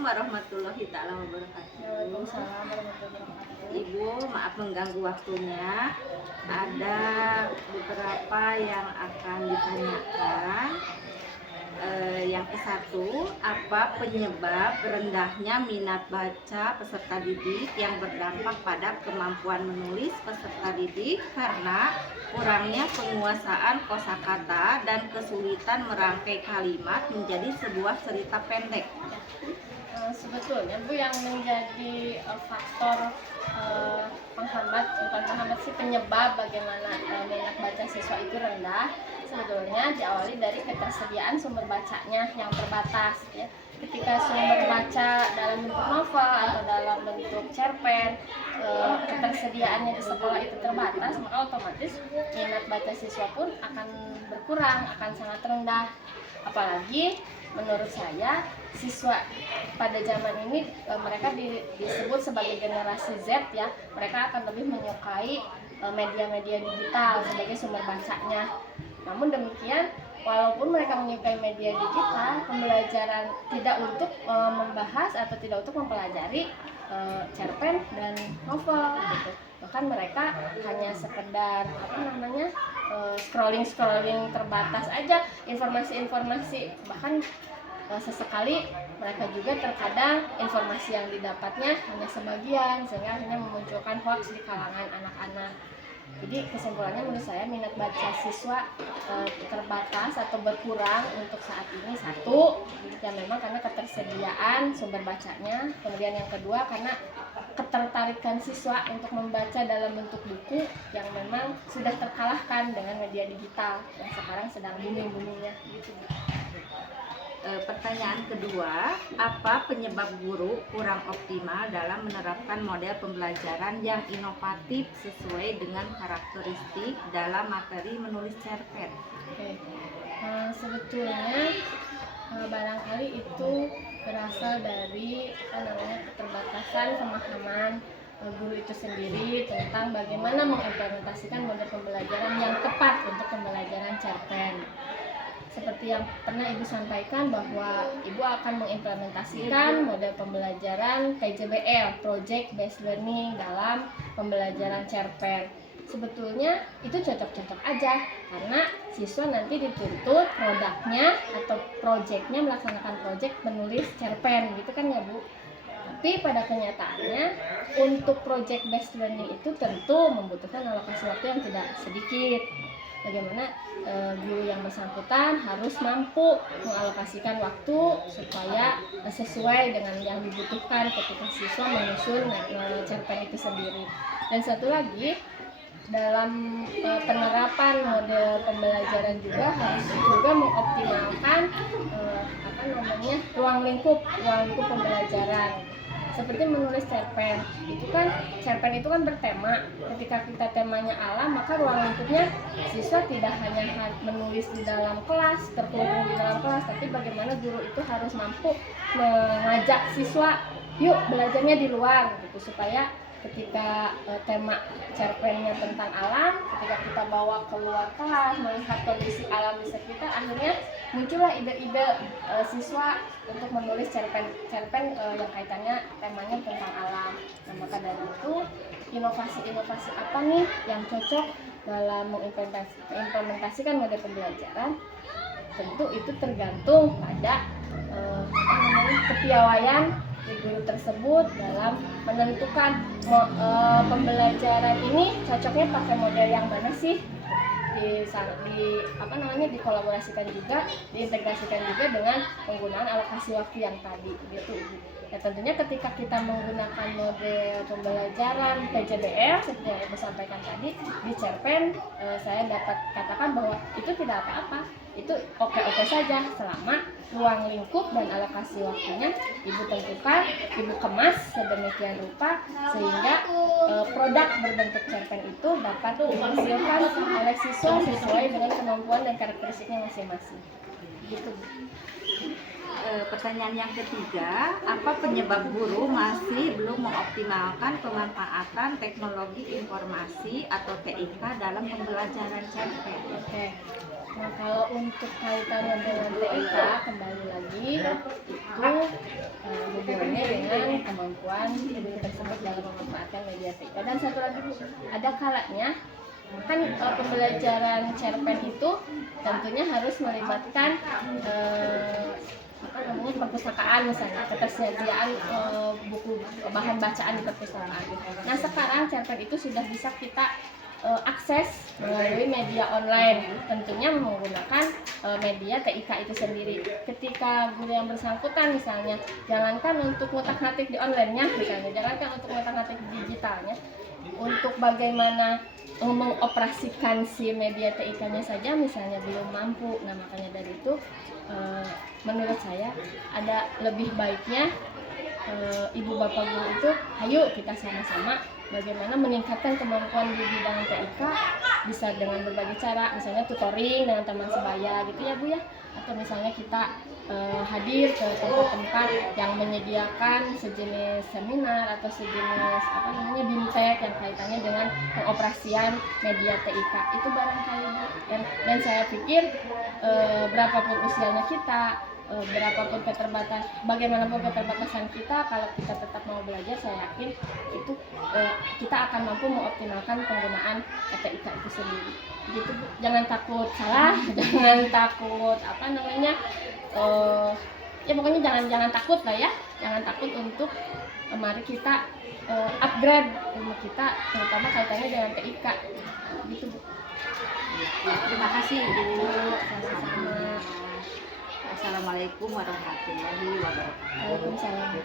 warahmatullahi taala wabarakatuh. Waalaikumsalam warahmatullahi wabarakatuh. Ibu, maaf mengganggu waktunya. Ada beberapa yang akan ditanyakan. Yang ke satu, apa penyebab rendahnya minat baca peserta didik yang berdampak pada kemampuan menulis peserta didik karena kurangnya penguasaan kosakata dan kesulitan merangkai kalimat menjadi sebuah cerita pendek? Sebetulnya Bu, yang menjadi faktor penyebab bagaimana minat baca siswa itu rendah sebetulnya diawali dari ketersediaan sumber bacanya yang terbatas ya. Ketika sumber baca dalam bentuk novel atau dalam bentuk cerpen ketersediaannya di sekolah itu terbatas, maka otomatis minat baca siswa pun akan berkurang, akan sangat rendah. Apalagi menurut saya siswa pada zaman ini mereka disebut sebagai generasi Z ya, mereka akan lebih menyukai media-media digital sebagai sumber bacanya. Namun demikian, walaupun mereka menyukai media digital, pembelajaran tidak untuk membahas atau tidak untuk mempelajari cerpen dan novel gitu. Bahkan mereka hanya sekedar scrolling terbatas aja informasi-informasi, bahkan sesekali mereka juga terkadang informasi yang didapatnya hanya sebagian, sehingga akhirnya memunculkan hoax di kalangan anak-anak. Jadi kesimpulannya menurut saya minat baca siswa terbatas atau berkurang untuk saat ini. Satu, ya memang karena ketersediaan sumber bacanya. Kemudian yang kedua karena ketertarikan siswa untuk membaca dalam bentuk buku yang memang sudah terkalahkan dengan media digital yang sekarang sedang booming-boomingnya gitu. Pertanyaan kedua, apa penyebab guru kurang optimal dalam menerapkan model pembelajaran yang inovatif sesuai dengan karakteristik dalam materi menulis cerpen? Sebetulnya barangkali itu berasal dari keterbatasan pemahaman guru itu sendiri tentang bagaimana mengimplementasikan model pembelajaran yang tepat untuk pembelajaran cerpen. Seperti yang pernah Ibu sampaikan bahwa Ibu akan mengimplementasikan model pembelajaran PJBL, Project Based Learning, dalam pembelajaran cerpen. Sebetulnya itu cocok-cocok aja karena siswa nanti dituntut produknya atau projectnya melaksanakan project menulis cerpen gitu kan ya Bu. Tapi pada kenyataannya untuk project based learning itu tentu membutuhkan alokasi waktu yang tidak sedikit. Bagaimana guru yang bersangkutan harus mampu mengalokasikan waktu supaya sesuai dengan yang dibutuhkan ketika siswa menyusun cerpen itu sendiri. Dan satu lagi, dalam penerapan model pembelajaran juga harus juga mengoptimalkan ruang lingkup pembelajaran. Seperti menulis cerpen itu kan bertema. Ketika kita temanya alam, maka ruang lingkupnya siswa tidak hanya menulis di dalam kelas, terkurung di dalam kelas, tapi bagaimana guru itu harus mampu mengajak siswa, yuk belajarnya di luar gitu, supaya ketika tema cerpennya tentang alam, ketika kita bawa keluar kelas melihat kondisi alam di sekitar, akhirnya muncullah ide-ide siswa untuk menulis cerpen yang kaitannya temanya tentang alam. Nah, maka dari itu inovasi-inovasi apa nih yang cocok dalam mengimplementasikan model pembelajaran? Tentu itu tergantung pada kepiawaian guru tersebut dalam menentukan pembelajaran ini cocoknya pakai model yang mana sih, dikolaborasikan juga, diintegrasikan juga dengan penggunaan alokasi waktu yang tadi gitu. Ya tentunya ketika kita menggunakan model pembelajaran PJBL seperti yang Ibu sampaikan tadi di cerpen, saya dapat katakan bahwa itu tidak apa-apa, itu oke-oke saja selama ruang lingkup dan alokasi waktunya Ibu tentukan, Ibu kemas sedemikian rupa sehingga produk berbentuk cerpen itu dapat dihasilkan oleh siswa sesuai dengan kemampuan dan karakteristiknya masing-masing. Gitu. Pertanyaan yang ketiga, apa penyebab guru masih belum mengoptimalkan pemanfaatan teknologi informasi atau TIK dalam pembelajaran cerpen? Oke. Nah, kalau untuk kaitannya dengan TIK, kembali lagi itu dengan kemampuan ibu tersebut dalam memanfaatkan media TIK. Dan satu lagi Bu, ada kalanya kan pembelajaran cerpen itu tentunya harus melibatkan perpustakaan, misalnya ketersediaan buku bahan bacaan di perpustakaan. Nah sekarang cerpen itu sudah bisa kita akses melalui media online, tentunya menggunakan media TIK itu sendiri. Ketika guru yang bersangkutan misalnya, jangankan untuk ngutak-ngatik di online-nya misalnya, jangankan untuk ngutak-ngatik digitalnya, untuk bagaimana mengoperasikan si media TIK-nya saja misalnya belum mampu. Nah makanya dari itu menurut saya ada lebih baiknya ibu bapak guru itu, ayo kita sama-sama bagaimana meningkatkan kemampuan di bidang TIK, bisa dengan berbagai cara, misalnya tutoring dengan teman sebaya gitu ya Bu ya, atau misalnya kita hadir ke tempat-tempat yang menyediakan sejenis seminar atau sejenis BIMTEK yang kaitannya dengan pengoperasian media TIK itu barangkali Bu. Dan saya pikir berapapun usianya kita, berapapun bagaimanapun keterbatasan kita, kalau kita tetap mau belajar, saya yakin itu kita akan mampu mengoptimalkan penggunaan TIK itu sendiri. Gitu Bu. Jangan takut salah, jangan takut ya pokoknya jangan takut lah ya, jangan takut untuk mari kita upgrade ilmu kita, terutama kaitannya dengan TIK. Gitu Bu. Terima kasih Bu. Sama-sama. Assalamualaikum warahmatullahi wabarakatuh. Waalaikumsalam.